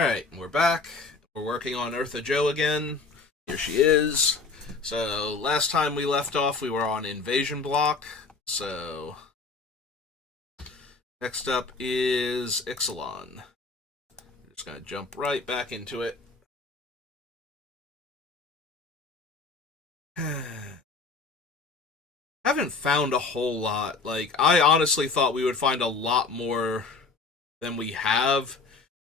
Alright, we're back. We're working on Ertha Joe again. Here she is. So, last time we left off, we were on Invasion Block. So, next up is Ixalan. Just gonna jump right back into it. Haven't found a whole lot. Like, I honestly thought we would find a lot more than we have.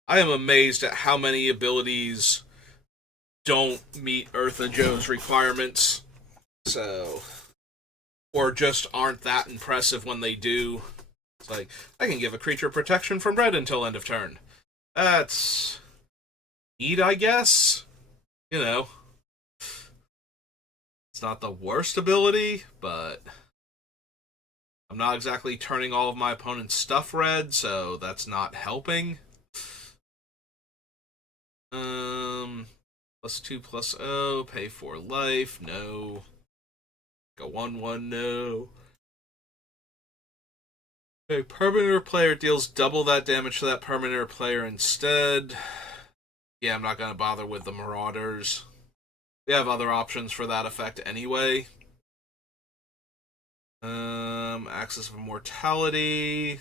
I am amazed at how many abilities don't meet Ertha Joe's requirements. So, or just aren't that impressive when they do. It's like, I can give a creature protection from red until end of turn. That's neat, I guess. You know, it's not the worst ability, but I'm not exactly turning all of my opponent's stuff red, so that's not helping. +2/+0, pay for life, no. Go 1/1, no. A permanent player deals double that damage to that permanent player instead. Yeah, I'm not going to bother with the Marauders. We have other options for that effect anyway. Access of Immortality.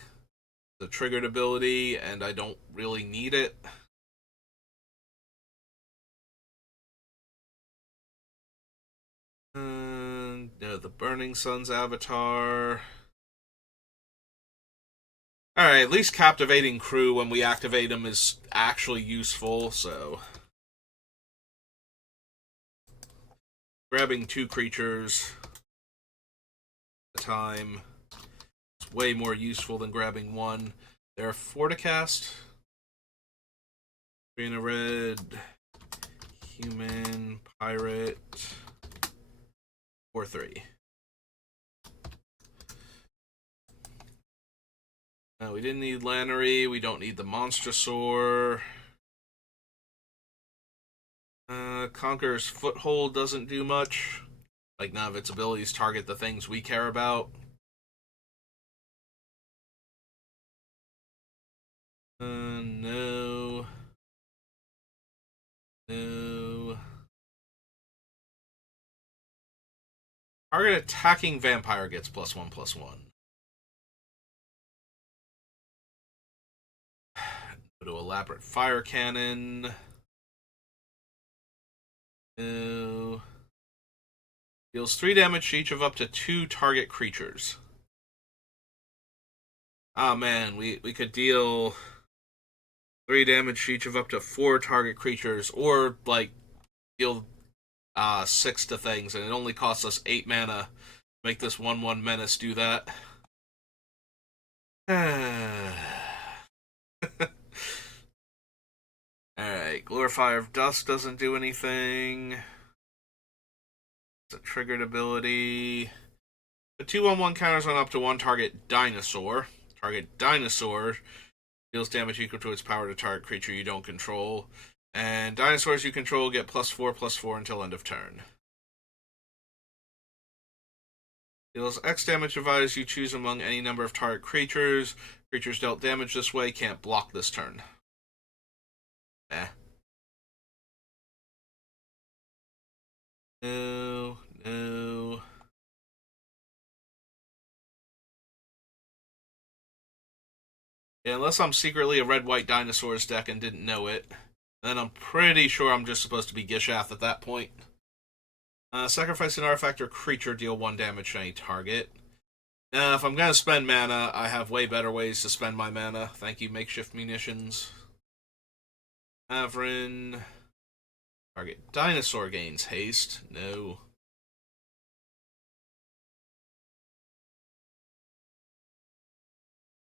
The triggered ability, and I don't really need it. No, the Burning Sun's avatar. Alright, at least Captivating Crew when we activate him is actually useful, so. Grabbing 2 creatures at a time is way more useful than grabbing 1. They're 4 to cast. 3 in a red. Human, pirate. 4/3. We didn't need Lannery. We don't need the Monstrosaur. Conqueror's Foothold doesn't do much. Like, none of its abilities target the things we care about. No. No. Target attacking vampire gets +1/+1. Go to Elaborate Fire Cannon. No. Deals 3 damage to each of up to 2 target creatures. Oh man, we could deal 3 damage to each of up to 4 target creatures, or like deal 6 to things, and it only costs us 8 mana. Make this 1/1 menace do that. Alright, Glorifier of Dust doesn't do anything. It's a triggered ability. The 2/1 counters on up to 1 target dinosaur. Target dinosaur deals damage equal to its power to target creature you don't control. And dinosaurs you control get +4/+4 until end of turn. Deals X damage divided as you choose among any number of target creatures. Creatures dealt damage this way can't block this turn. No, no. Yeah, unless I'm secretly a red-white dinosaurs deck and didn't know it. Then I'm pretty sure I'm just supposed to be Gishath at that point. Sacrifice an artifact or creature, deal 1 damage to any target. Now, if I'm going to spend mana, I have way better ways to spend my mana. Thank you, Makeshift Munitions. Avrin. Target dinosaur gains haste. No.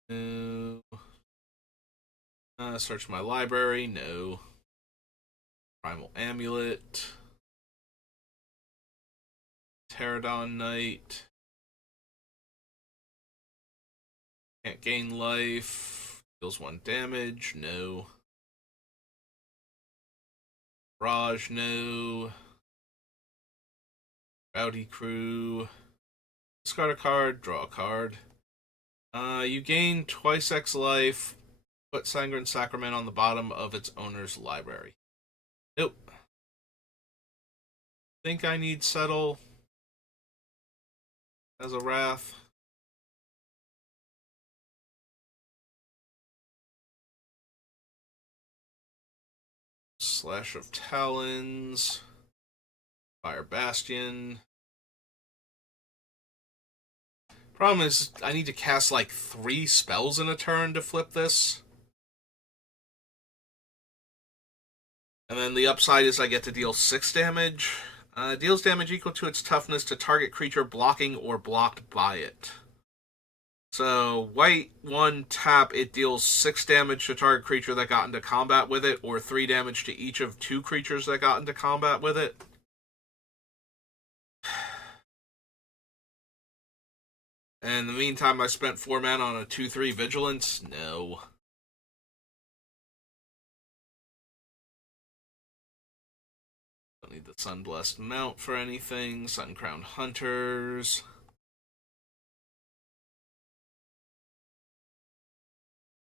No. Search my library. No. Primal Amulet. Pterodon Knight. Can't gain life. Deals 1 damage. No. Raj, no. Rowdy Crew. Discard a card, draw a card. You gain twice X life Put Sangren Sacrament on the bottom of its owner's library. Nope. Think I need Settle as a Wrath. Slash of Talons. Fire Bastion. Problem is, I need to cast like 3 spells in a turn to flip this. And then the upside is I get to deal 6 damage. Deals damage equal to its toughness to target creature blocking or blocked by it. So, white 1 tap, it deals 6 damage to target creature that got into combat with it, or 3 damage to each of 2 creatures that got into combat with it. And in the meantime, I spent 4 mana on a 2/3 Vigilance. No. Don't need the Sunblessed Mount for anything. Suncrown Hunters.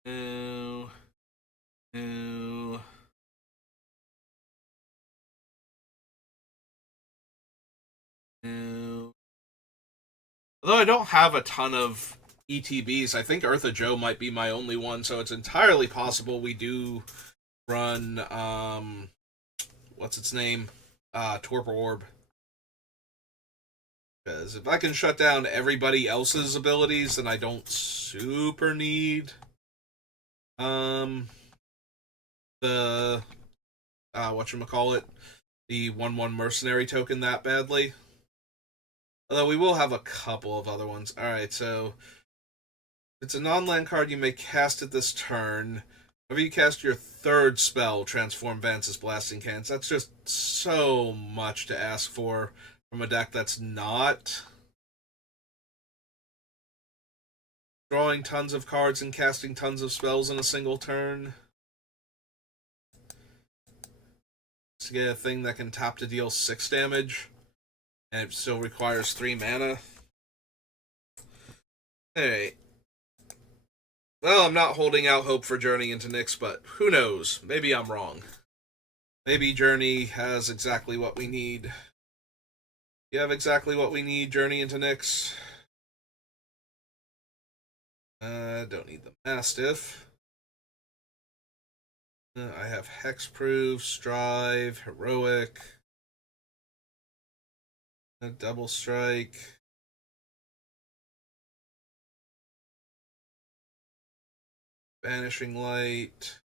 No. No. No. Although I don't have a ton of ETBs, I think Ertha Joe might be my only one, so it's entirely possible we do run, what's its name? Torpor Orb. Because if I can shut down everybody else's abilities, then I don't super need, the, whatchamacallit, the 1/1 mercenary token that badly. Although we will have a couple of other ones. Alright, so it's a non-land card you may cast it this turn. Whenever you cast your 3rd spell, transform Vance's Blasting Cannons. That's just so much to ask for from a deck that's not drawing tons of cards and casting tons of spells in a single turn. To get a thing that can tap to deal 6 damage, and it still requires 3 mana. Hey. Well, I'm not holding out hope for Journey into Nyx, but who knows? Maybe I'm wrong. Maybe Journey has exactly what we need. You have exactly what we need, Journey into Nyx. Don't need the Mastiff. I have Hexproof, Strive, Heroic, Double Strike, Vanishing Light,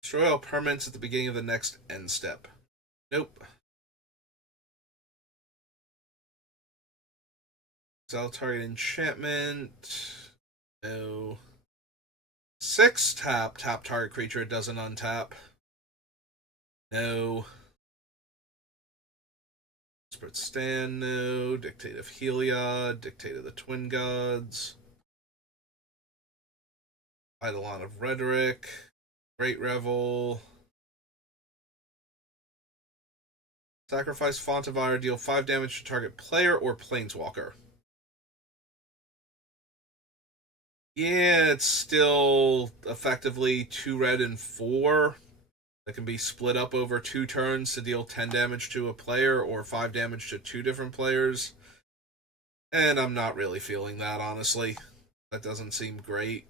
destroy all permanents at the beginning of the next end step. Nope. Exile target enchantment. No. 6 tap target creature, it doesn't untap. No. Desperate Stand, no. Dictate of Heliod, Dictate of the Twin Gods. Eidolon of Rhetoric, Great Revel. Sacrifice Fontavar, deal 5 damage to target player or planeswalker. Yeah, it's still effectively 2 red and 4 that can be split up over 2 turns to deal 10 damage to a player or 5 damage to 2 different players. And I'm not really feeling that, honestly. That doesn't seem great.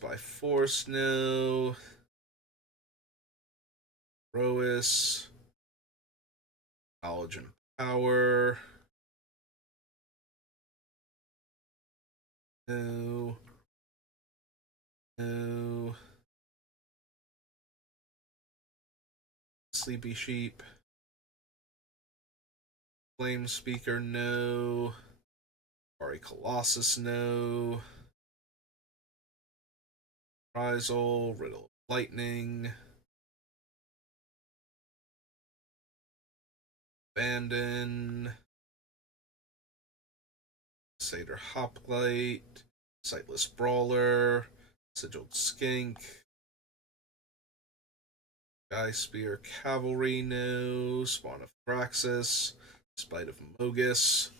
By Force, no. Rois. Knowledge and Power. No. No. Sleepy Sheep. Flame Speaker, no. Ari Colossus, no. Rizal, Riddle of Lightning. Abandon. Satyr Hoplite. Sightless Brawler. Sigiled Skink. Sky Spear Cavalry, no. Spawn of Thraxus. Spite of Mogus.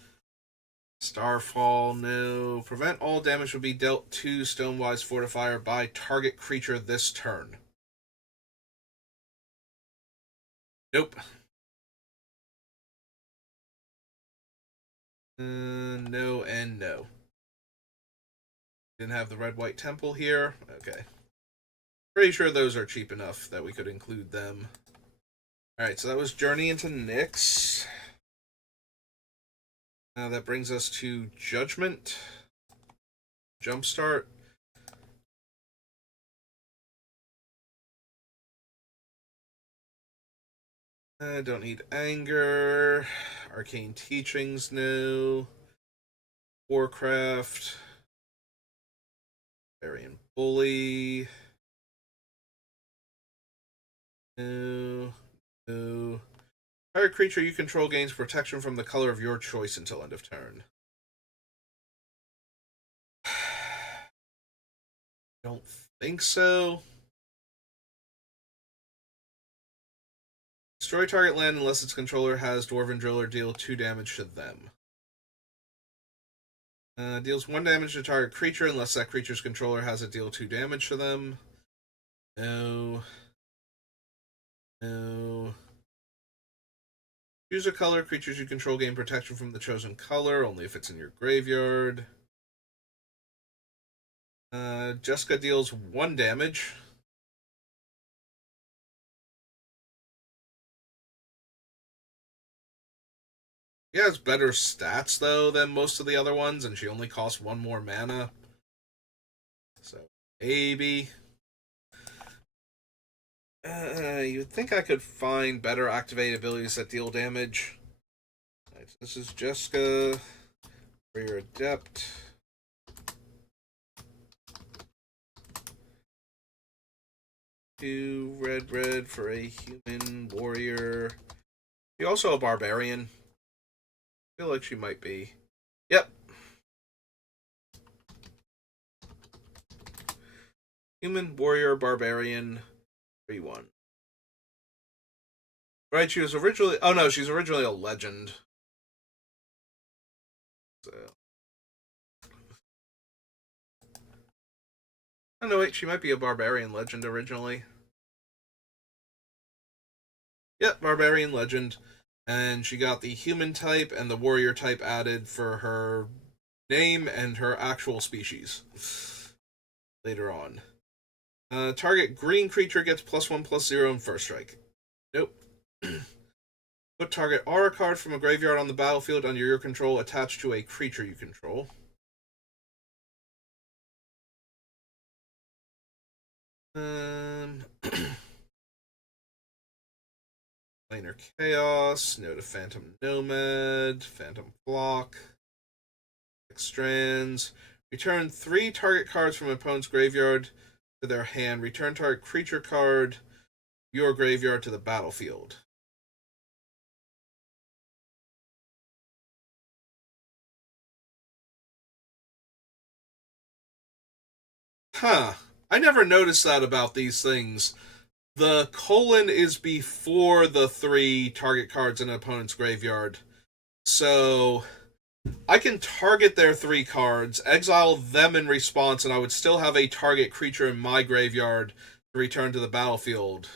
Starfall, no. Prevent all damage will be dealt to Stonewise Fortifier by target creature this turn. Nope. No and no. Didn't have the red-white temple here. Okay. Pretty sure those are cheap enough that we could include them. Alright, so that was Journey into Nyx. Now that brings us to Judgment. Jumpstart. Don't need Anger. Arcane Teachings, no. Warcraft. Barbarian Bully. No. No. Target creature you control gains protection from the color of your choice until end of turn. Don't think so. Destroy target land unless its controller has Dwarven Driller, deal 2 damage to them. Deals 1 damage to target creature unless that creature's controller has a deal 2 damage to them. No. No. Choose a color. Creatures you control gain protection from the chosen color, only if it's in your graveyard. Jessica deals 1 damage. She has better stats, though, than most of the other ones, and she only costs 1 more mana. So, maybe. You'd think I could find better activated abilities that deal damage. Right, so this is Jessica. Warrior Adept. Two red for a human warrior. She also a barbarian. I feel like she might be. Yep. Human warrior barbarian 3/1. Right, she was originally. Oh no, she's originally a legend. So. Oh no, wait, she might be a barbarian legend originally. Yep, barbarian legend. And she got the human type and the warrior type added for her name and her actual species later on. Target green creature gets +1/+0 in first strike. Nope. Put target aura card from a graveyard on the battlefield under your control attached to a creature you control. Planar Chaos, no to Phantom Nomad, Phantom Flock, Six Strands. Return 3 target cards from an opponent's graveyard to their hand. Return target creature card, your graveyard to the battlefield. Huh. I never noticed that about these things. The colon is before the 3 target cards in an opponent's graveyard. So I can target their 3 cards, exile them in response, and I would still have a target creature in my graveyard to return to the battlefield.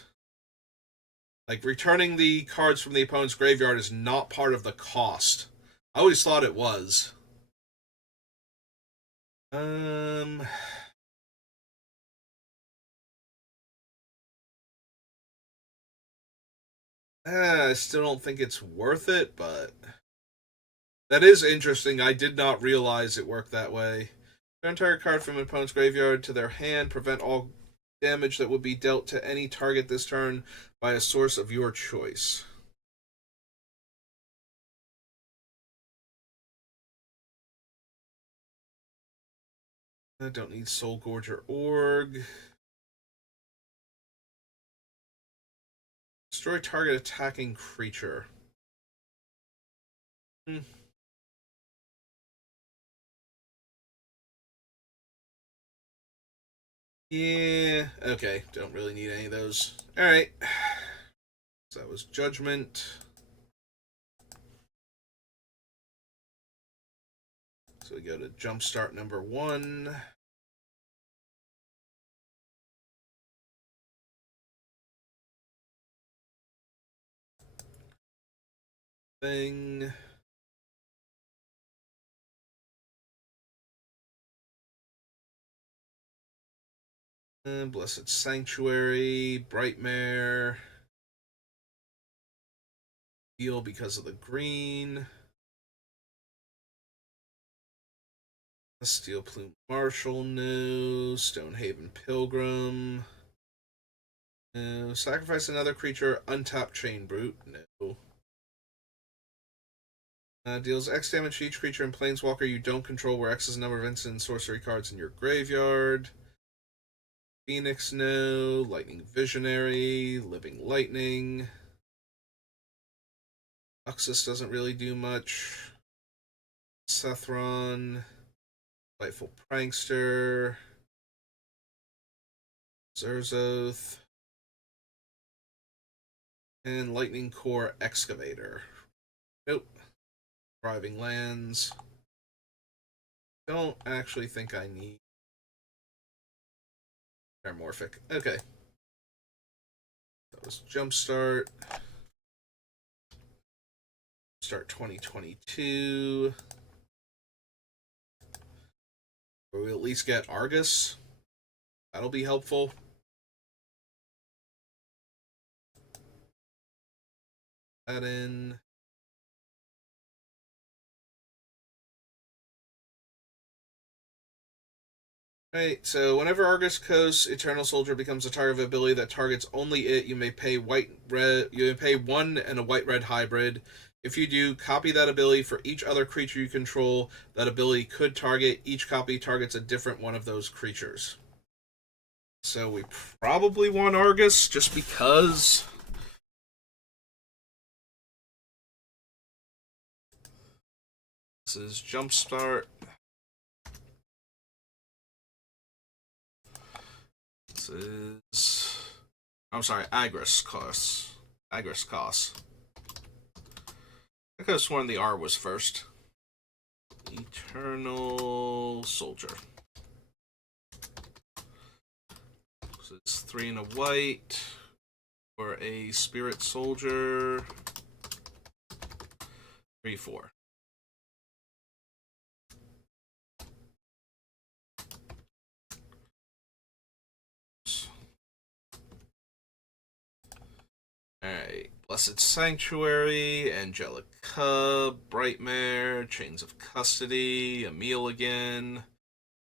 Like, returning the cards from the opponent's graveyard is not part of the cost. I always thought it was. I still don't think it's worth it, but that is interesting. I did not realize it worked that way. Turn target card from an opponent's graveyard to their hand. Prevent all damage that would be dealt to any target this turn by a source of your choice. I don't need Soul Gorger Org. Destroy target attacking creature. Yeah, okay. Don't really need any of those. Alright. So that was Judgment. So we go to Jumpstart number 1. Thing. And Blessed Sanctuary, Brightmare. Heal because of the green. Steel Plume Marshal, no. Stonehaven Pilgrim, no. Sacrifice another creature, untap Chain Brute, no. Deals X damage to each creature and Planeswalker you don't control, where X is the number of instant and sorcery cards in your graveyard. Phoenix, no. Lightning Visionary, Living Lightning. Uxus doesn't really do much. Sethron, Spiteful Prankster, Zerzoth, and Lightning Core Excavator. Nope. Thriving Lands. Don't actually think I need Paramorphic. Okay. That was Jumpstart. Start 2022. We'll at least get Argus. That'll be helpful. That in. Right, so whenever Argus coasts, Eternal Soldier becomes a target of ability that targets only it. You may pay red. You may pay 1 and a white-red hybrid. If you do, copy that ability for each other creature you control that ability could target. Each copy targets a different one of those creatures. So we probably want Argus just because. This is Jumpstart. This is. I'm sorry, Agris costs. Agris costs. I could have sworn the R was first. Eternal Soldier. So it's 3 and a white. For a Spirit Soldier. 3/4. Alright. Blessed Sanctuary, Angelic Cub, Brightmare, Chains of Custody, Emil again.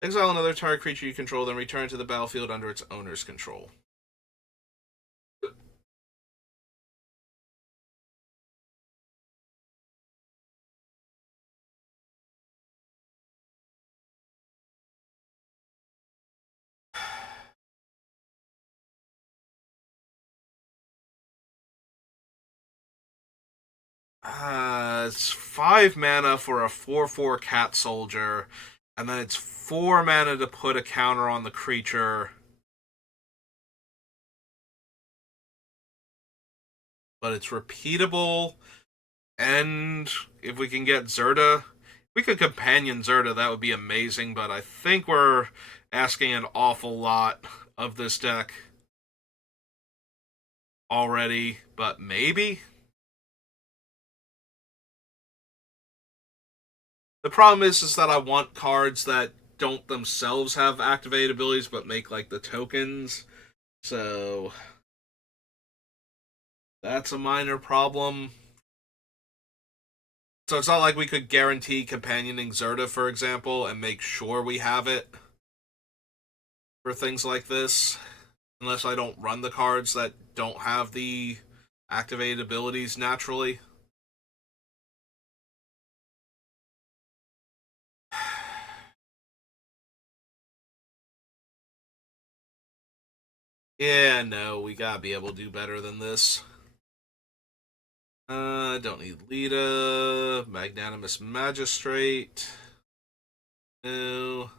Exile another target creature you control, then return to the battlefield under its owner's control. It's 5 mana for a 4/4 Cat Soldier, and then it's 4 mana to put a counter on the creature. But it's repeatable, and if we can get Zerta, if we could companion Zerta, that would be amazing, but I think we're asking an awful lot of this deck already, but maybe? The problem is that I want cards that don't themselves have activated abilities, but make, like, the tokens, so that's a minor problem. So it's not like we could guarantee companioning Zerta, for example, and make sure we have it for things like this, unless I don't run the cards that don't have the activated abilities naturally. Yeah, no, we gotta be able to do better than this. Don't need Lita. Magnanimous Magistrate. No.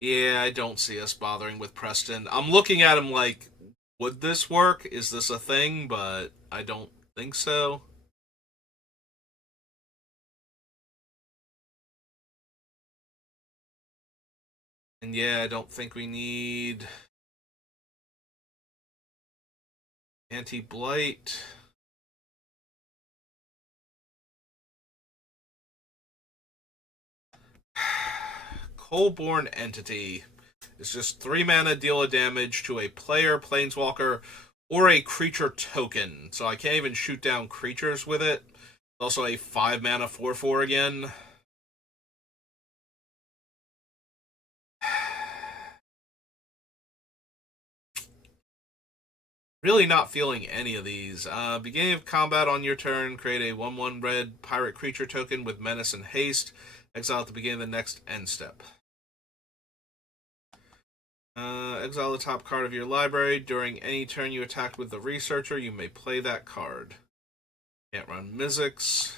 Yeah, I don't see us bothering with Preston. I'm looking at him like, would this work? Is this a thing? But I don't think so. And yeah, I don't think we need anti-blight. Coalborn Entity. It's just 3 mana, deal a damage to a player, planeswalker, or a creature token. So I can't even shoot down creatures with it. Also a 5 mana 4/4 again. Really not feeling any of these. Beginning of combat on your turn, create a 1/1 red pirate creature token with menace and haste. Exile at the beginning of the next end step. Exile the top card of your library. During any turn you attack with the researcher, you may play that card. Can't run Mizzix.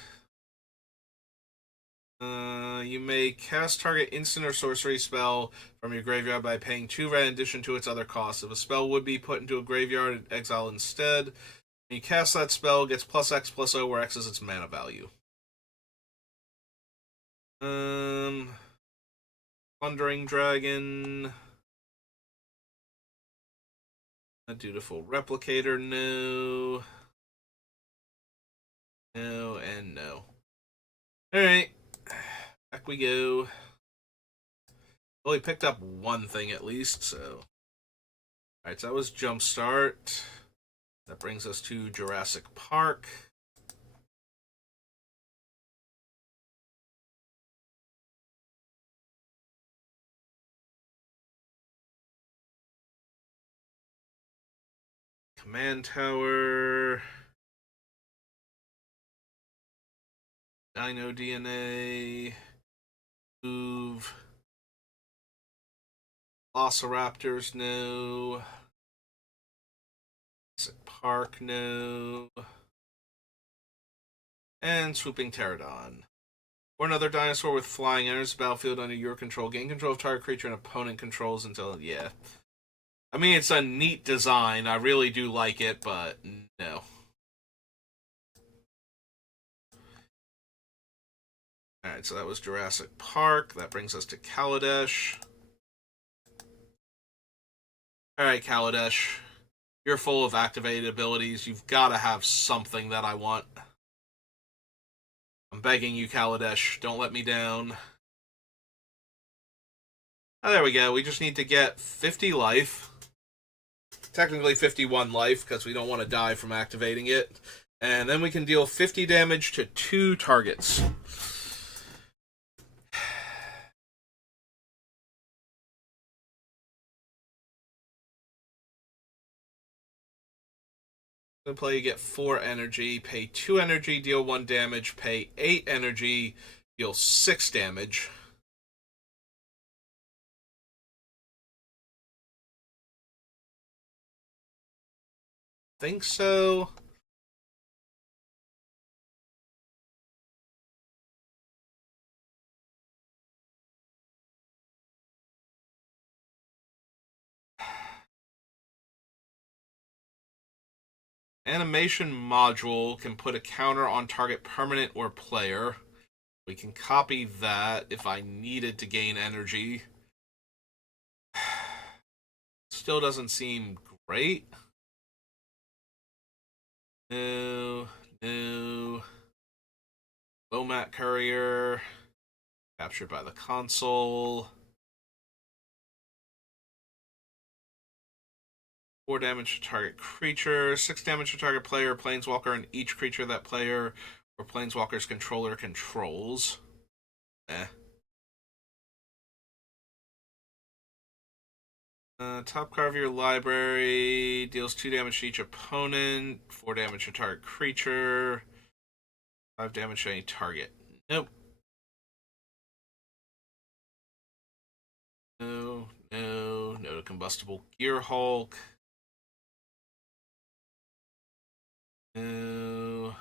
You may cast target instant or sorcery spell from your graveyard by paying 2 red in addition to its other costs. If a spell would be put into a graveyard, exile instead. When you cast that spell, it gets +X/+O, where X is its mana value. Um, Thundering Dragon. A Dutiful Replicator, no. No, and no. Alright. Back we go. Well, he picked up one thing at least, so. Alright, so that was Jumpstart. That brings us to Jurassic Park. Command Tower. Dino DNA. Move. Velociraptors, no. Jurassic Park, no. And Swooping Pterodon. Or another dinosaur with flying enters the battlefield under your control. Gain control of target creature and opponent controls until, yeah. I mean, it's a neat design. I really do like it, but no. Alright, so that was Jurassic Park. That brings us to Kaladesh. Alright, Kaladesh. You're full of activated abilities. You've got to have something that I want. I'm begging you, Kaladesh. Don't let me down. Oh, there we go. We just need to get 50 life. Technically 51 life, because we don't want to die from activating it. And then we can deal 50 damage to 2 targets. Then play, you get 4 energy, pay 2 energy, deal 1 damage, pay 8 energy, deal 6 damage. Think so. Animation module can put a counter on target permanent or player. We can copy that if I needed to gain energy. Still doesn't seem great. No, no. Lomat Courier. Captured by the console. 4 damage to target creature. 6 damage to target player, planeswalker, and each creature that player or planeswalker's controller controls. Eh. Top card of your library deals 2 damage to each opponent, 4 damage to target creature, 5 damage to any target. Nope. No, no, no to Combustible Gear Hulk. No.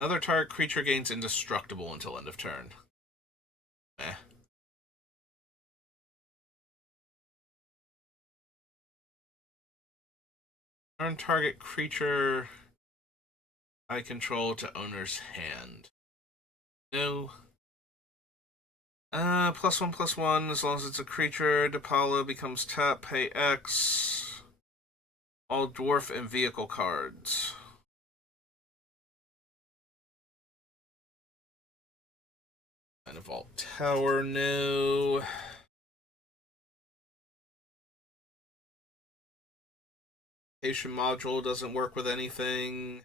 Another target creature gains indestructible until end of turn. Eh. Turn target creature I control to owner's hand. No. +1/+1, as long as it's a creature. Depala becomes tap, pay X. All dwarf and vehicle cards. And a Vault Tower, no. Location module doesn't work with anything.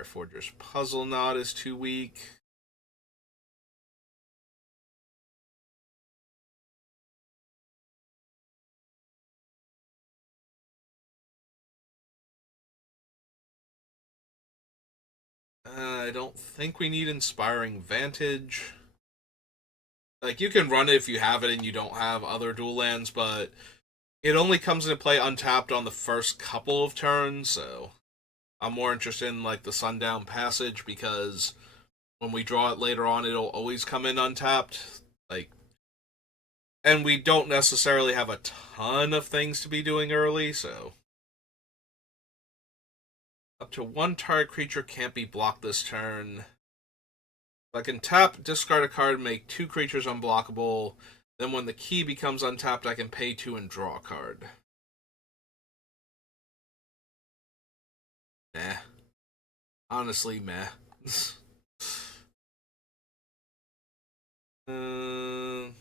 Airforger's Puzzle Knot is too weak. I don't think we need Inspiring Vantage. Like, you can run it if you have it and you don't have other dual lands, but it only comes into play untapped on the first couple of turns, so I'm more interested in, like, the Sundown Passage, because when we draw it later on, it'll always come in untapped. Like, and we don't necessarily have a ton of things to be doing early, so. Up to one target creature can't be blocked this turn. I can tap, discard a card, make 2 creatures unblockable. Then when the key becomes untapped, I can pay 2 and draw a card. Nah. Honestly, meh. No.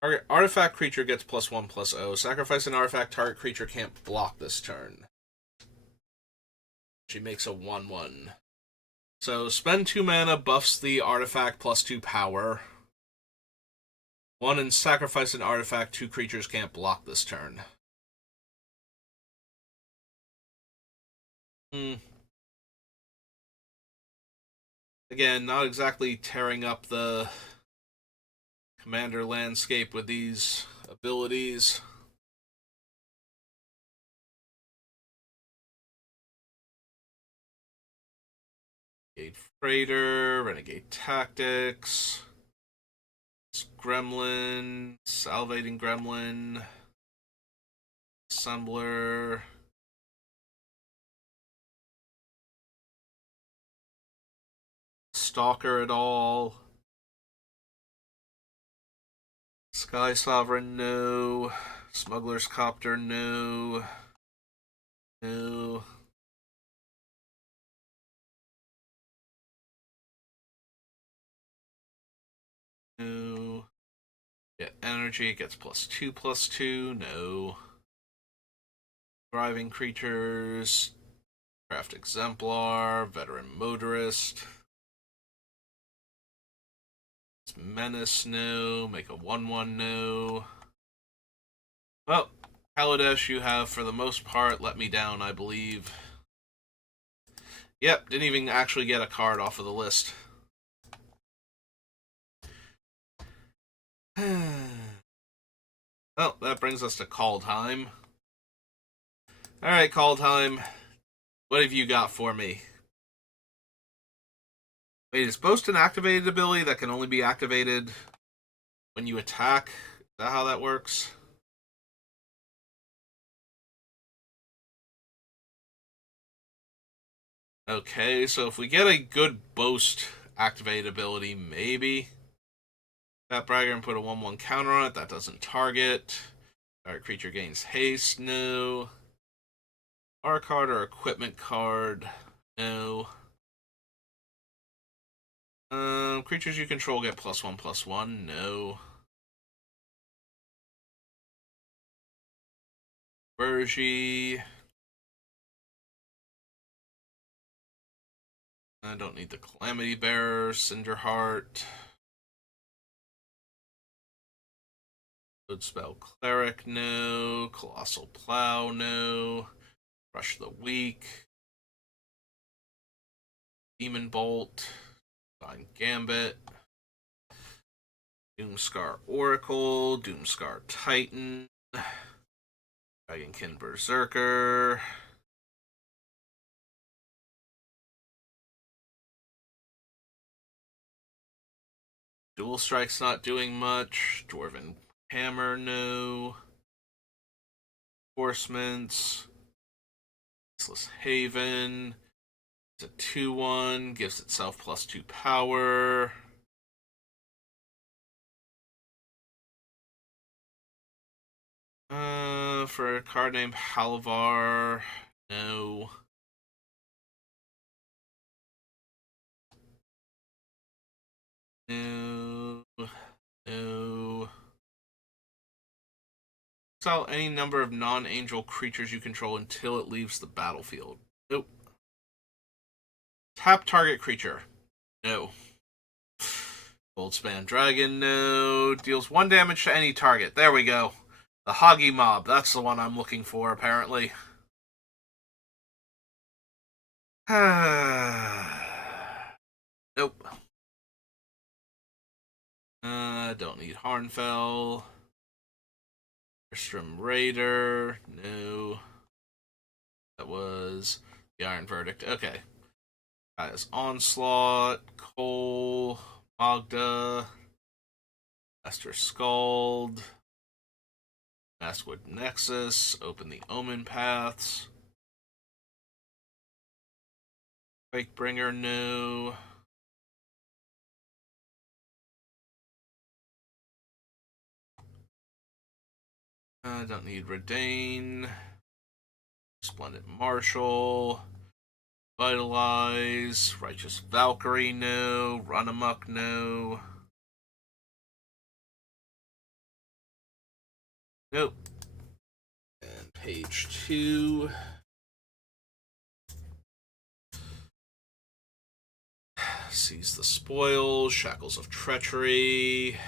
Target artifact creature gets +1/+0. Sacrifice an artifact, target creature can't block this turn. She makes a 1/1. So spend 2 mana, buffs the artifact +2 power. 1 and sacrifice an artifact, 2 creatures can't block this turn. Again, not exactly tearing up the commander landscape with these abilities. Renegade Freighter, Renegade Tactics, Gremlin, Salivating Gremlin, Assembler, Stalker at all. Sky Sovereign, no. Smuggler's Copter, no. No. No. Yeah, energy, it gets +2/+2, no. Driving creatures, Craft Exemplar, Veteran Motorist. Menace, no. Make a 1/1, no. Well, Kaladesh, you have, for the most part, let me down, I believe. Yep, didn't even actually get a card off of the list. Well, that brings us to call time. Alright, call time. What have you got for me? Wait, is Boast an activated ability that can only be activated when you attack? Is that how that works? Okay, so if we get a good Boast activated ability, maybe. That Bragger and put a 1/1 counter on it. That doesn't target. Alright, creature gains haste. No. R card or equipment card. No. Creatures you control get +1/+1. No. Bergie. I don't need the Calamity Bearer. Cinderheart. Good Spell Cleric, no. Colossal Plow, no. Rush the Weak. Demon Bolt. Divine Gambit. Doomscar Oracle. Doomscar Titan. Dragonkin Berserker. Dual Strike's not doing much. Dwarven Hammer, no. Enforcements. Useless Haven. It's a 2/1. Gives itself +2 power. For a card named Halavar, no. No. No. Exile any number of non-angel creatures you control until it leaves the battlefield. Nope. Tap target creature. No. Goldspan Dragon, no. Deals 1 damage to any target. There we go. The Hoggy Mob. That's the one I'm looking for, apparently. Nope. Don't need Harnfell. Strim Raider. No. That was the Iron Verdict. Okay. That is Onslaught, Cole, Magda, Master Scald, Maskwood Nexus, open the Omen Paths. Quakebringer, no. Don't need Redain. Splendid Marshal. Vitalize. Righteous Valkyrie, no. Run Amok, no. Nope. And page 2. Seize the Spoils. Shackles of Treachery.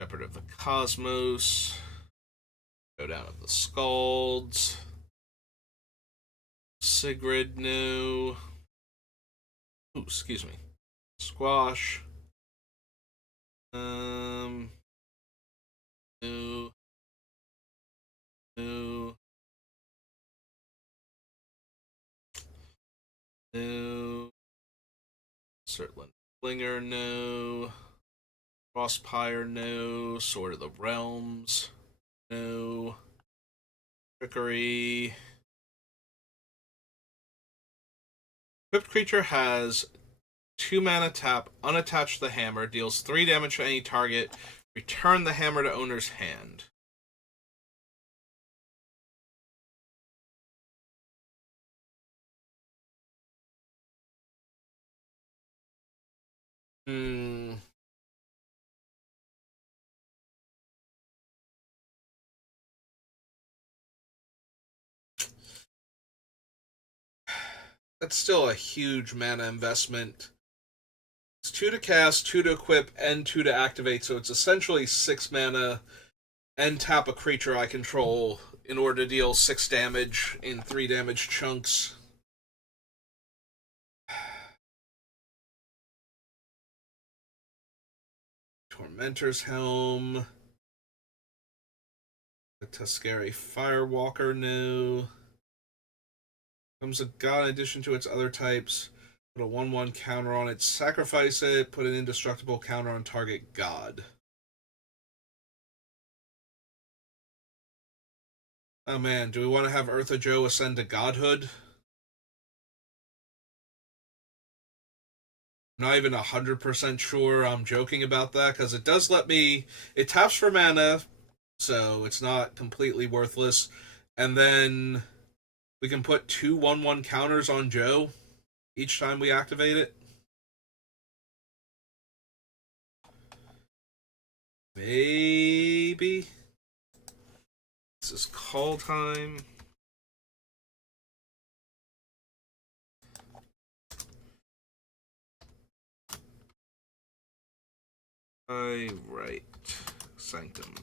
Shepherd of the Cosmos. Go down of the Scalds. Sigrid, no. Ooh, excuse me. Squash. No. No. No. Surtland Flinger, no. Frostpire, no. Sword of the Realms, no. Trickery. Equipped creature has 2 mana tap, unattached the hammer, deals 3 damage to any target. Return the hammer to owner's hand. That's still a huge mana investment. It's 2 to cast, 2 to equip, and 2 to activate, so it's essentially 6 mana and tap a creature I control in order to deal 6 damage in 3 damage chunks. Tormentor's Helm. The Tuskeri Firewalker, no. Comes a god in addition to its other types. Put a 1/1 counter on it. Sacrifice it. Put an indestructible counter on target god. Oh man, do we want to have Ertha Joe ascend to godhood? I'm not even 100% sure I'm joking about that, because it does let me. It taps for mana, so it's not completely worthless. And then we can put 2 1/1 counters on Joe each time we activate it. Maybe. This is call time. Right. Sanctum.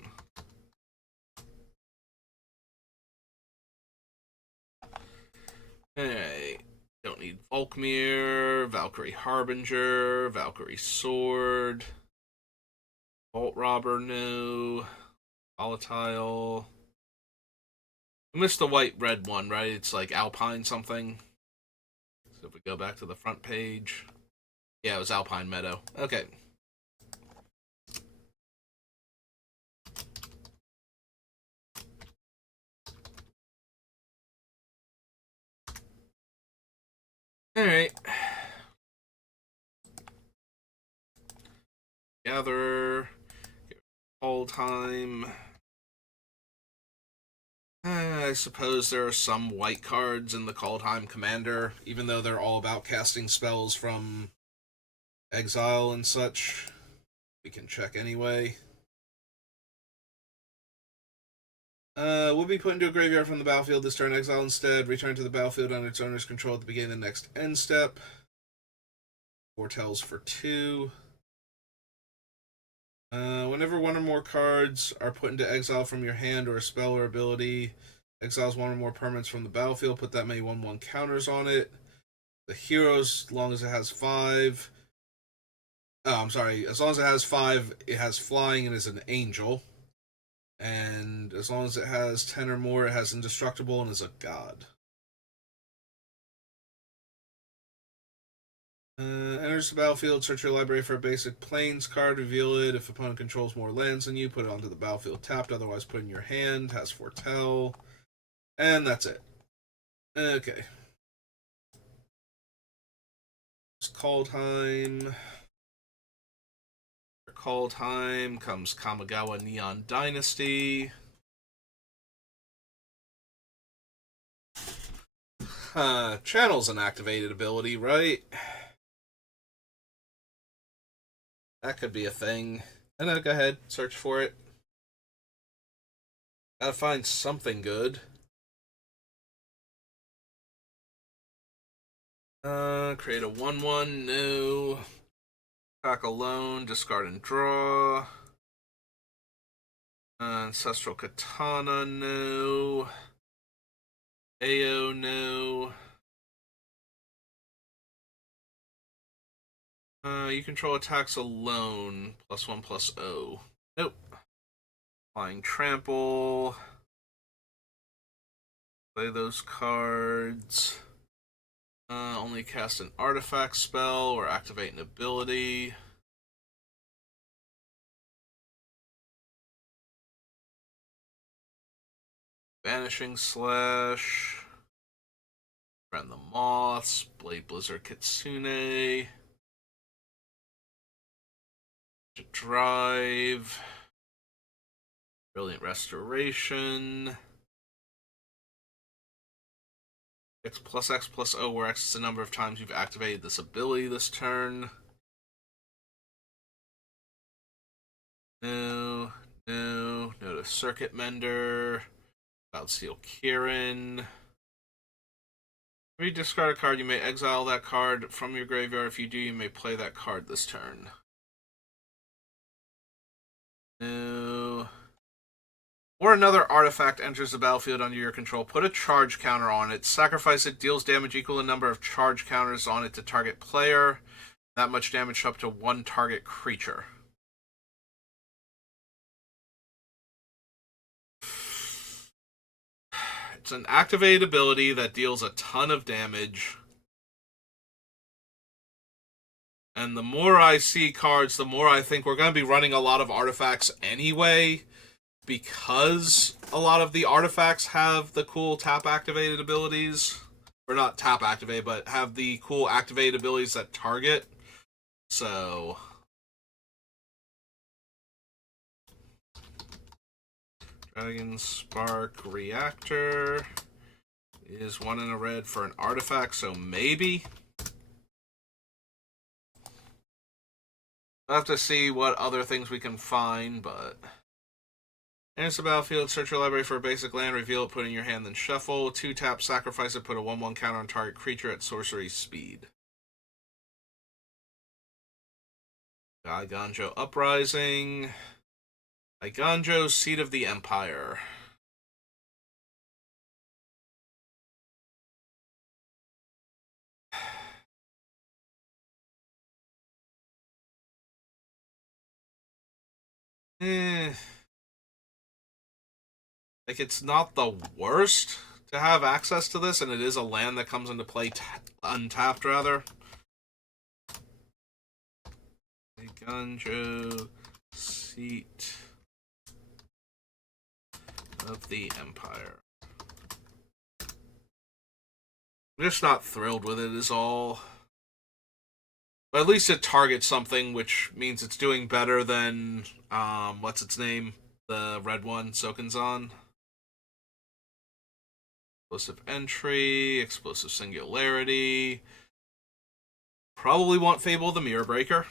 Alright. Don't need Volkmir, Valkyrie Harbinger, Valkyrie Sword, Vault Robber, no. Volatile. I missed the white-red one, right? It's like Alpine something. So if we go back to the front page. Yeah, it was Alpine Meadow. Okay. Alright. Gather. All time. I suppose there are some white cards in the Kaldheim Commander, even though they're all about casting spells from exile and such. We can check anyway. Will be put into a graveyard from the battlefield this turn. Exile instead. Return to the battlefield under its owner's control at the beginning of the next end step. Foretells for 2. Whenever one or more cards are put into exile from your hand or a spell or ability, exiles one or more permanents from the battlefield, put that many 1/1 counters on it. The heroes, as long as it has 5. Oh, I'm sorry. As long as it has 5, it has flying and is an angel. And as long as it has 10 or more, it has indestructible and is a god. Enters the battlefield, search your library for a basic plains card, reveal it. If opponent controls more lands than you, put it onto the battlefield tapped, otherwise put it in your hand, has foretell. And that's it. Okay. It's Kaldheim. For Kaldheim comes Kamigawa Neon Dynasty. Channel's an activated ability, right? That could be a thing. I know, go ahead, search for it. Gotta find something good. Create a 1/1, no. Attack alone, discard and draw. Ancestral Katana, no. AO, no. You control attacks alone. +1/+0. Nope. Flying Trample. Play those cards. Only cast an artifact spell or activate an ability. Vanishing Slash. Friend the Moths. Blade Blizzard Kitsune. Drive. Brilliant Restoration. X+X+O, where X is the number of times you've activated this ability this turn. No to Circuit Mender. Cloudsteel Kieran. If you discard a card, you may exile that card from your graveyard. If you do, you may play that card this turn. No. Or another artifact enters the battlefield under your control. Put a charge counter on it. Sacrifice it. Deals damage equal to the number of charge counters on it to target player. That much damage up to 1 target creature. It's an activated ability that deals a ton of damage. And the more I see cards, the more I think we're going to be running a lot of artifacts anyway, because a lot of the artifacts have the cool tap activated abilities. Or not tap activated, but have the cool activated abilities that target. So Dragon Spark Reactor is 1 in a red for an artifact, so maybe. I'll have to see what other things we can find, but... Enters the battlefield, search your library for a basic land, reveal it, put it in your hand, then shuffle. 2 tap, sacrifice it, put a 1/1 counter on target creature at sorcery speed. Gaiganjo Uprising. Gaiganjo, Seat of the Empire. Like, it's not the worst to have access to this, and it is a land that comes into play untapped, rather. Gaiganjo, Seat of the Empire. I'm just not thrilled with it, is all. But at least it targets something, which means it's doing better than what's its name, the red one, Sokinzon. Explosive entry, explosive singularity. Probably want Fable the Mirror Breaker.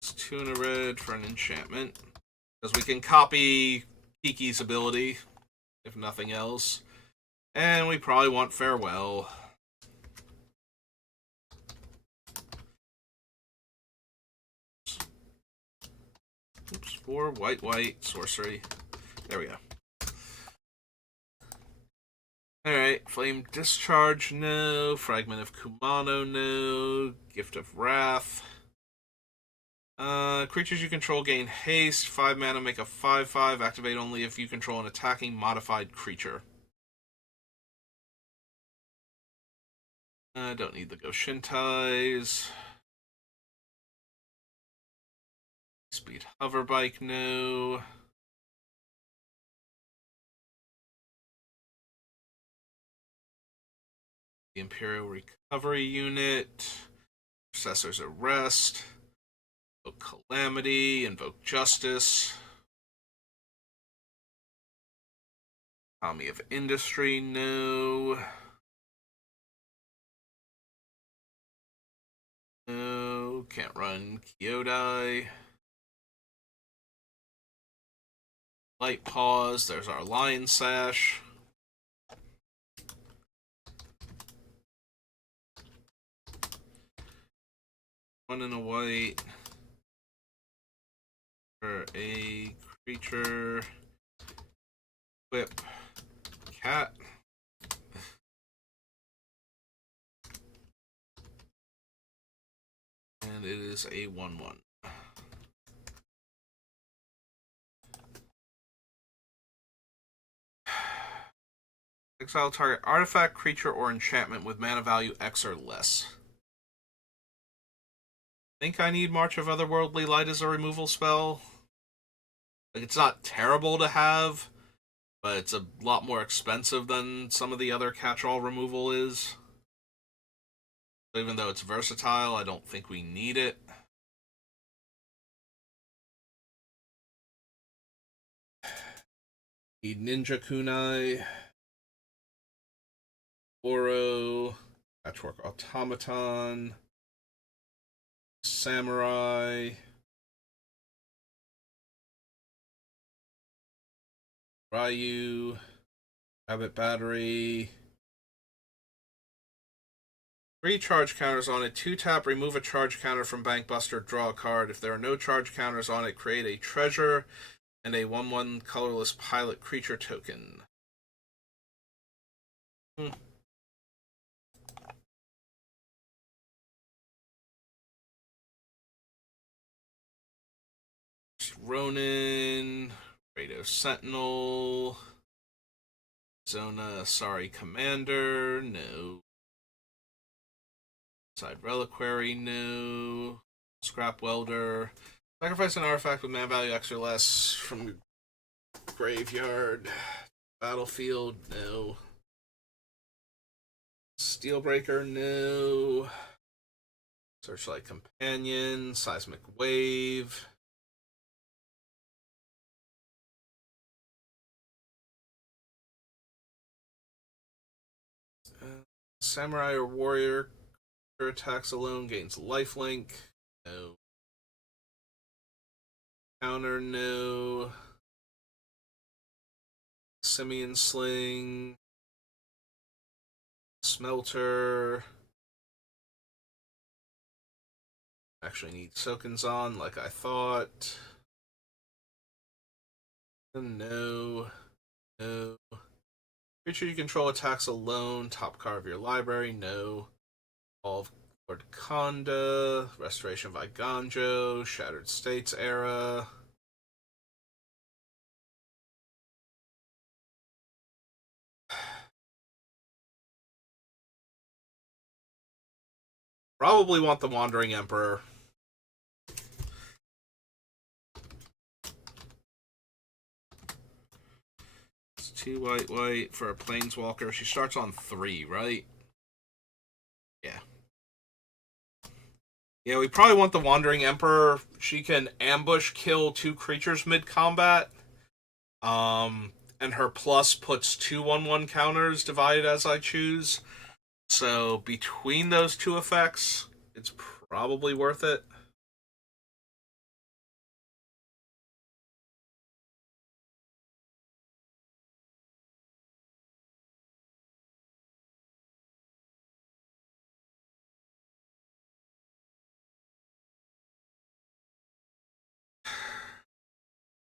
It's 2 and a red for an enchantment. Because we can copy Kiki's ability, if nothing else. And we probably want Farewell. Oops, 4 white, sorcery. There we go. Alright, Flame Discharge, no. Fragment of Kumano, no. Gift of Wrath. Creatures you control gain haste. 5 mana, make a 5/5. Activate only if you control an attacking modified creature. Don't need the Goshintais. Speed Hover Bike, no. The Imperial Recovery Unit. Processor's Arrest. Invoke Calamity. Invoke Justice. Economy of Industry, no. No, can't run Kyodai. Light Pause, there's our Lion Sash. One in a white. For a creature. Whip. Cat. And it is a 1/1. Exile target artifact, creature, or enchantment with mana value X or less. I think I need March of Otherworldly Light as a removal spell. Like, it's not terrible to have, but it's a lot more expensive than some of the other catch-all removal is. Even though it's versatile, I don't think we need it. Need Ninja Kunai, Oro, Patchwork Automaton, Samurai, Ryu, Rabbit Battery. 3 charge counters on it. 2-tap, remove a charge counter from Bankbuster, draw a card. If there are no charge counters on it, create a treasure and a 1/1 colorless pilot creature token. Ronin, Rado Sentinel, Zona, sorry, Commander, no. Side Reliquary, no. Scrap Welder. Sacrifice an artifact with mana value X or less from graveyard. Battlefield, no. Steelbreaker, no. Searchlight Companion, Seismic Wave. Samurai or Warrior attacks alone gains lifelink. No. Counter, no. Simian Sling. Smelter. Actually need Sokinzon like I thought. No. No. Creature you control attacks alone. Top card of your library. No. All of Lord Konda. Restoration of Iganjo. Shattered States era. Probably want the Wandering Emperor. 2 white, white for a Planeswalker. She starts on 3, right? Yeah. Yeah, we probably want the Wandering Emperor. She can ambush kill 2 creatures mid-combat. And her plus puts 2 1/1 counters divided as I choose. So between those 2 effects, it's probably worth it.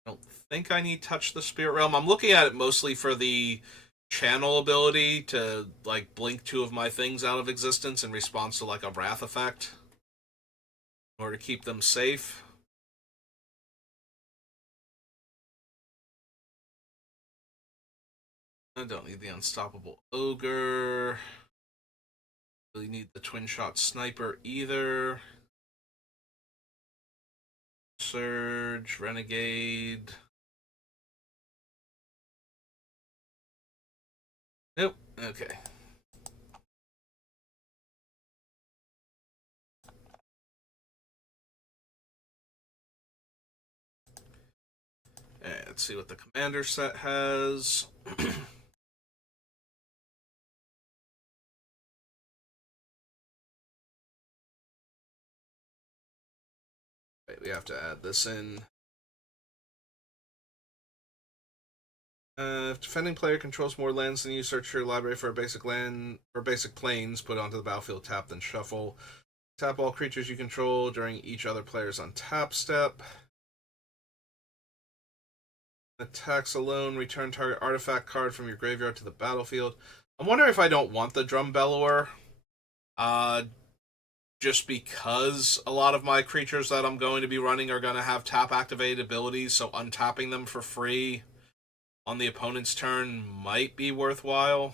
I don't think I need Touch the Spirit Realm. I'm looking at it mostly for the channel ability to like blink 2 of my things out of existence in response to like a wrath effect, in order to keep them safe. I don't need the Unstoppable Ogre. Really need the Twin Shot Sniper either. Surge, Renegade. Nope. Okay. Alright, let's see what the commander set has. Wait, we have to add this in. If defending player controls more lands than you, search your library for a basic land or basic planes, put onto the battlefield, tap, then shuffle. Tap all creatures you control during each other player's untap step. Attacks alone, return target artifact card from your graveyard to the battlefield. I'm wondering if I don't want the Drum Bellower. Uh, just because a lot of my creatures that I'm going to be running are going to have tap activated abilities, so untapping them for free on the opponent's turn might be worthwhile.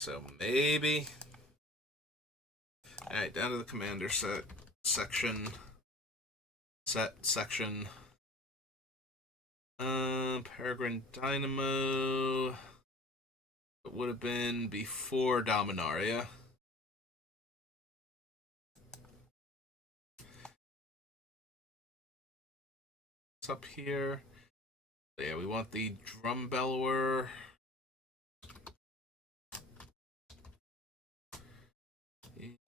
So maybe. Alright, down to the commander section. Peregrine Dynamo. It would have been before Dominaria. It's up here. Yeah, we want the Drum Bellower.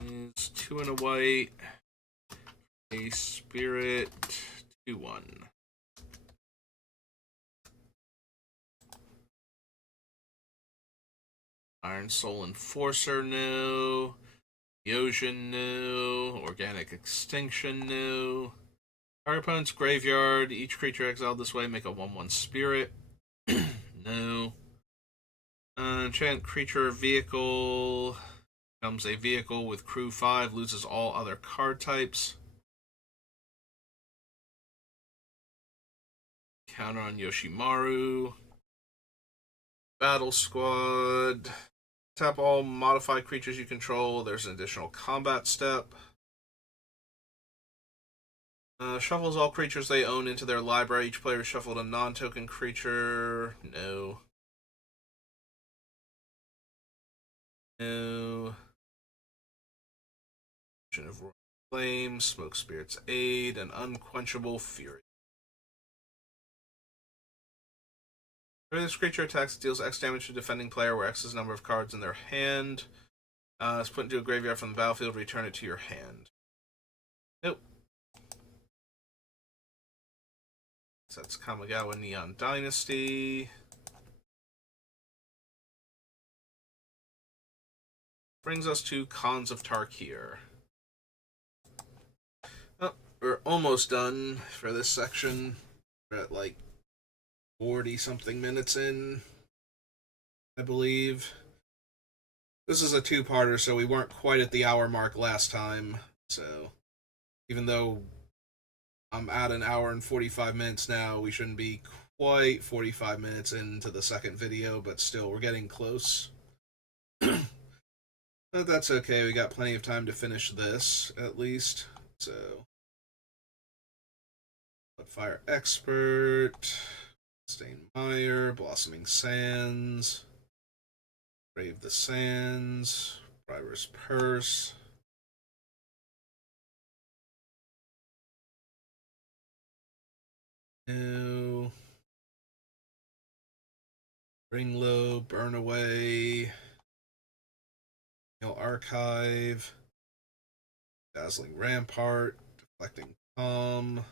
Is 2 and a white. A spirit. 2/1. Iron Soul Enforcer, no. Yojin, no. Organic Extinction, no. Our opponent's graveyard. Each creature exiled this way make a 1/1 spirit. No. Enchant creature vehicle. Becomes a vehicle with crew 5. Loses all other card types. Counter on Yoshimaru. Battle Squad. Tap all modified creatures you control. There's an additional combat step. Shuffles all creatures they own into their library. Each player shuffled a non-token creature. No. No. Vision of Royal Flame, Smoke Spirit's Aid, and Unquenchable Fury. Whenever this creature attacks, it deals X damage to defending player, where X is the number of cards in their hand. It's put into a graveyard from the battlefield. Return it to your hand. Nope. So that's Kamigawa Neon Dynasty. Brings us to Khans of Tarkir. Oh, we're almost done for this section. We're at like 40 something minutes in, I believe. This is a 2-parter, so we weren't quite at the hour mark last time. So, even though I'm at an hour and 45 minutes now, we shouldn't be quite 45 minutes into the second video, but still, we're getting close. But that's okay, we got plenty of time to finish this, at least. So, Fire Expert, Stainmire, Blossoming Sands, Brave the Sands, Briar's Purse. No. Ringlow, Burn Away, Archive, Dazzling Rampart, Deflecting Calm.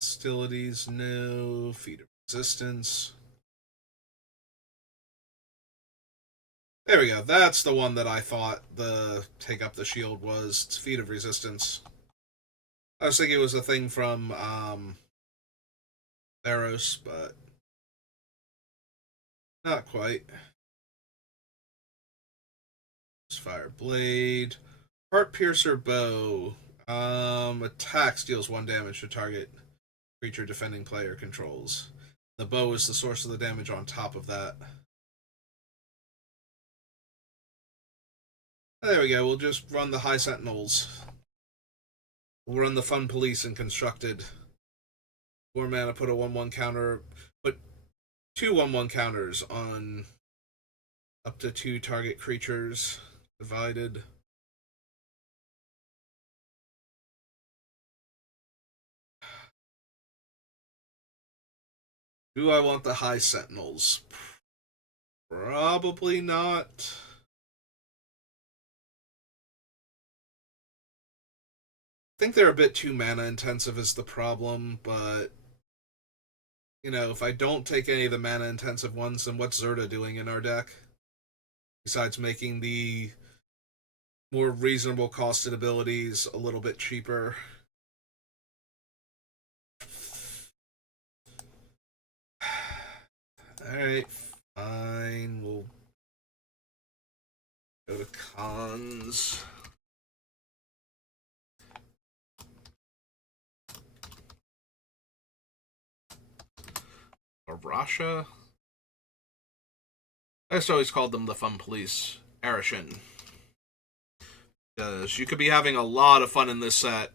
Hostilities, no. Feet of Resistance. There we go. That's the one that I thought the Take Up the Shield was. It's Feet of Resistance. I was thinking it was a thing from Theros, but not quite. Fire Blade. Heart Piercer Bow. Attacks deals 1 damage to target creature defending player controls. The bow is the source of the damage on top of that. There we go. We'll just run the High Sentinels. We'll run the Fun Police and Constructed. 4 mana, put a 1/1 counter. Put 2 1/1 counters on up to 2 target creatures. Divided. Do I want the High Sentinels? Probably not. I think they're a bit too mana intensive is the problem, but you know, if I don't take any of the mana intensive ones, then what's Zerta doing in our deck? Besides making the more reasonable costed abilities a little bit cheaper. Alright, fine. We'll go to cons. Arasha? I just always called them the Fun Police. Arishin. Because you could be having a lot of fun in this set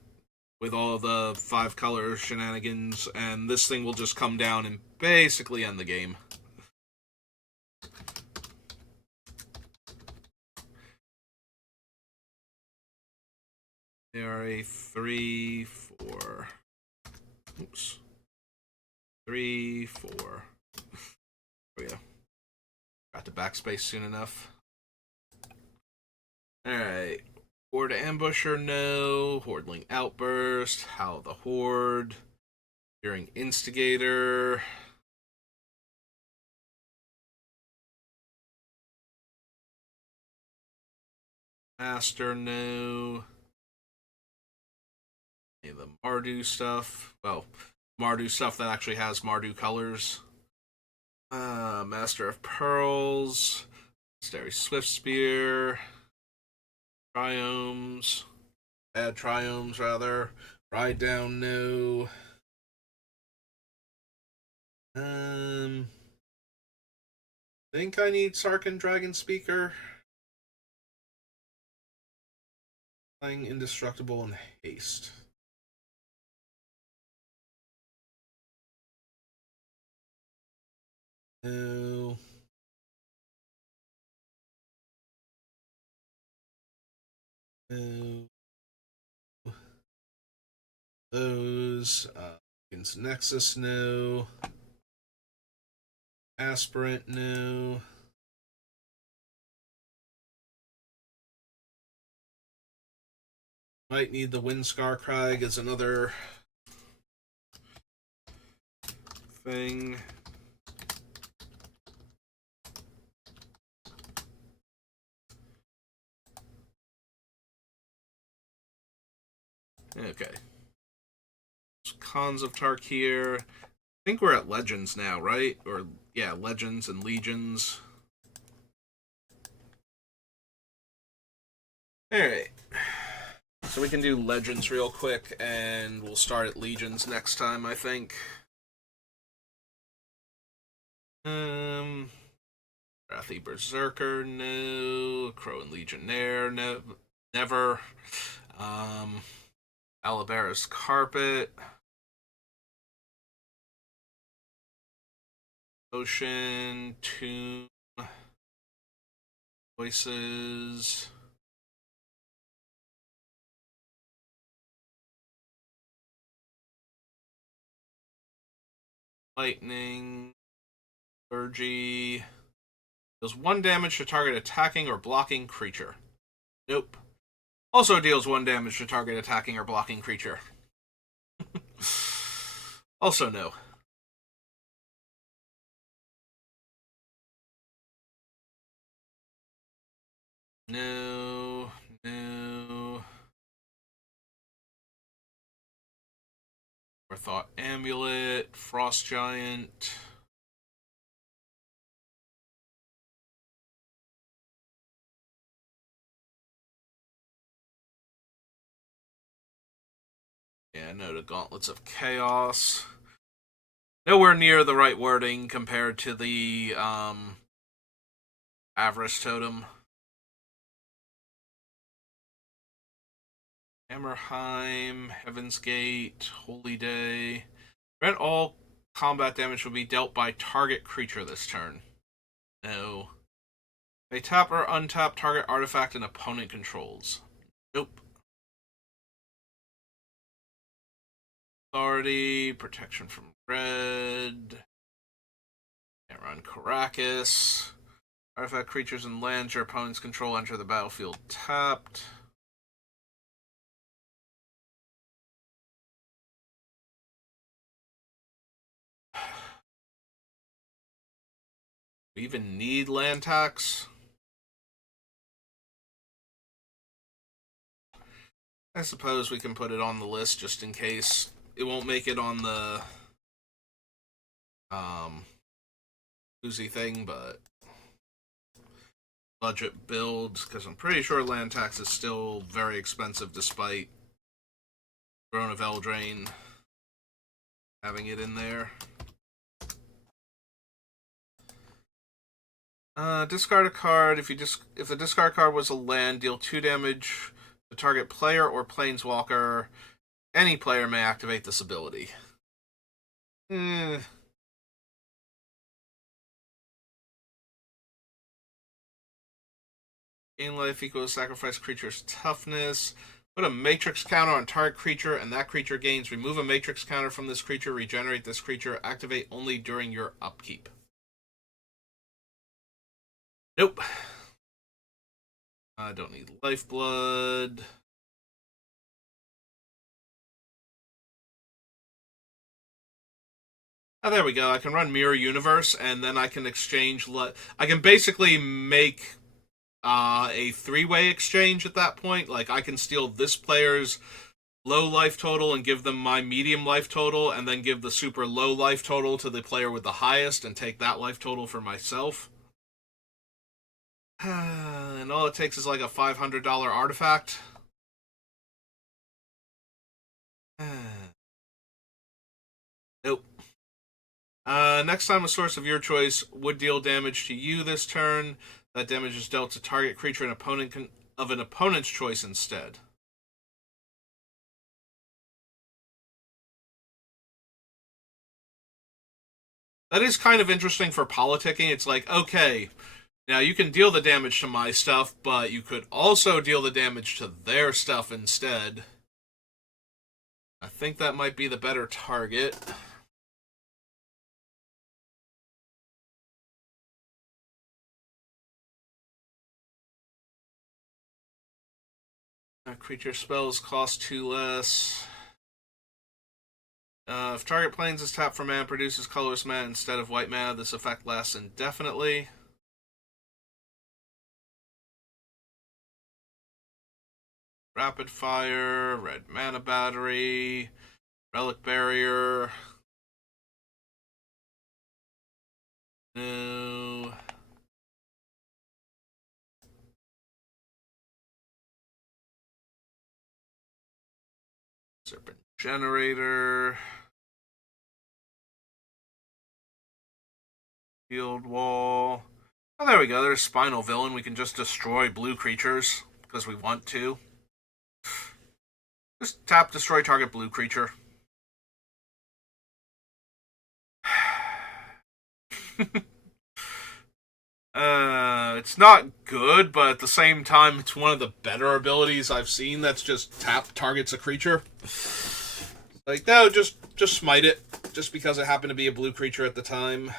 with all of the 5-color shenanigans, and this thing will just come down and basically end the game. They are a 3/4. Oops. 3/4. Oh yeah. Got to backspace soon enough. Alright. Horde Ambusher, no. Hordeling Outburst. Howl the Horde. Fearing Instigator. Master, no. Any of the Mardu stuff. Well, Mardu stuff that actually has Mardu colors. Master of Pearls. Starry Swiftspear. Triomes. Bad Triomes, rather. Ride Down, no. Think I need Sarkin Dragon Speaker. Playing Indestructible and Haste. No. No. Those. Against Nexus, no. Aspirant, no. Might need the Windscar Crag as another thing. Okay. Cons of Tarkir. I think we're at Legends now, right? Or, yeah, Legends and Legions. Alright. So we can do Legends real quick, and we'll start at Legions next time, I think. Wrathy Berserker, no. Crow and Legionnaire, no. Never. Um, Alabara's Carpet. Ocean, Tomb, Voices. Lightning. Clergy. Deals 1 damage to target attacking or blocking creature. Nope. Also deals 1 damage to target attacking or blocking creature. Also no. No. No. Forethought Amulet. Frost Giant. Yeah, no to Gauntlets of Chaos. Nowhere near the right wording compared to the Avarice Totem. Hammerheim, Heaven's Gate, Holy Day. Grant all combat damage will be dealt by target creature this turn. No. They tap or untap target artifact an opponent controls. Nope. Authority, protection from red. Can't run Caracas. Artifact creatures and lands your opponent's control enter the battlefield tapped. We even need land tax? I suppose we can put it on the list just in case. It won't make it on the Uzi thing, but budget builds, because I'm pretty sure land tax is still very expensive despite Throne of Eldraine having it in there. Discard a card. If the discard card was a land, deal 2 damage to target player or planeswalker. Any player may activate this ability. Gain life equals sacrifice creature's toughness. Put a matrix counter on target creature, and that creature gains. Remove a matrix counter from this creature. Regenerate this creature. Activate only during your upkeep. Nope. I don't need lifeblood. Oh, there we go. I can run Mirror Universe, and then I can exchange. I can basically make a 3-way exchange at that point. Like, I can steal this player's low life total and give them my medium life total, and then give the super low life total to the player with the highest and take that life total for myself. And all it takes is like a $500 artifact. Nope. Next time a source of your choice would deal damage to you this turn, that damage is dealt to target creature and opponent of an opponent's choice instead. That is kind of interesting for politicking. It's like, okay, now you can deal the damage to my stuff, but you could also deal the damage to their stuff instead. I think that might be the better target. Creature spells cost 2 less. If target planes is tapped for mana, produces colorless mana instead of white mana. This effect lasts indefinitely. Rapid Fire, Red Mana Battery, Relic Barrier. No. Serpent Generator. Field Wall. Oh, there we go. There's Spinal Villain. We can just destroy blue creatures. because we want to. Just tap, destroy target blue creature. It's not good, but at the same time, it's one of the better abilities I've seen that's just tap targets a creature. Like, no, just smite it, just because it happened to be a blue creature at the time.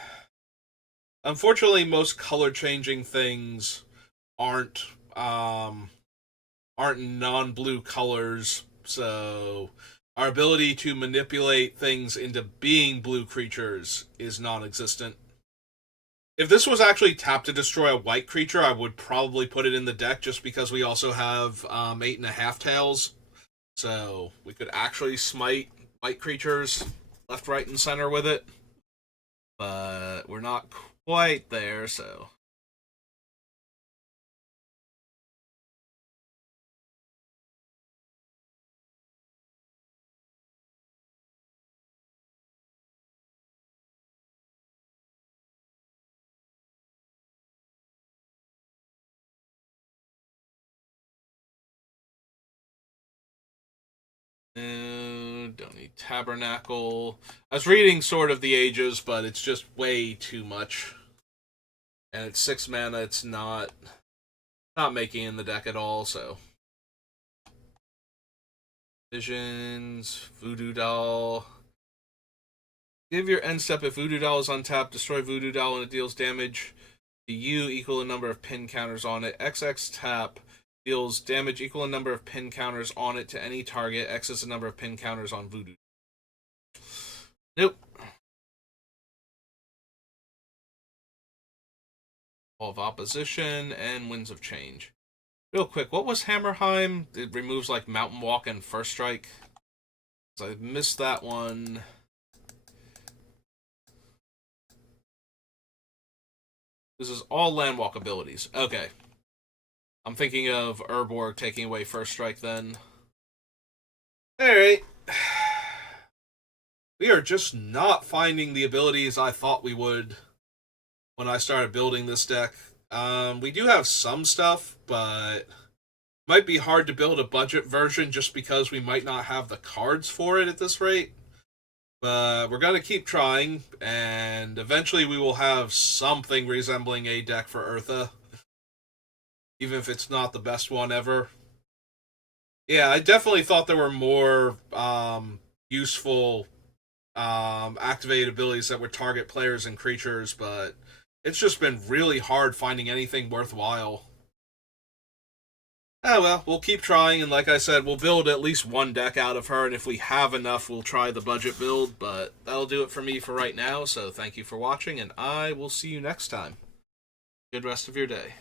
Unfortunately, most color-changing things aren't non-blue colors, so our ability to manipulate things into being blue creatures is non-existent. If this was actually tap to destroy a white creature, I would probably put it in the deck just because we also have 8.5 tails. So we could actually smite white creatures left, right, and center with it. But we're not quite there, so. Don't need Tabernacle. I was reading Sword of the Ages, but it's just way too much. And it's 6 mana, it's not making in the deck at all, so. Visions, Voodoo Doll. Give your end step if Voodoo Doll is untapped, destroy Voodoo Doll and it deals damage to you equal the number of pin counters on it. XX tap deals damage equal the number of pin counters on it to any target. X is the number of pin counters on Voodoo. Nope. Wall of Opposition and Winds of Change. Real quick, what was Hammerheim? It removes like Mountain Walk and First Strike. So I missed that one. This is all Landwalk abilities. Okay. I'm thinking of Urborg taking away First Strike then. Alright. We are just not finding the abilities I thought we would when I started building this deck. We do have some stuff, but it might be hard to build a budget version just because we might not have the cards for it at this rate. But we're going to keep trying, and eventually we will have something resembling a deck for Ertha. Even if it's not the best one ever. Yeah, I definitely thought there were more useful activated abilities that would target players and creatures, but it's just been really hard finding anything worthwhile. Oh well, we'll keep trying, and like I said, we'll build at least one deck out of her, and if we have enough, we'll try the budget build, but that'll do it for me for right now, so thank you for watching, and I will see you next time. Good rest of your day.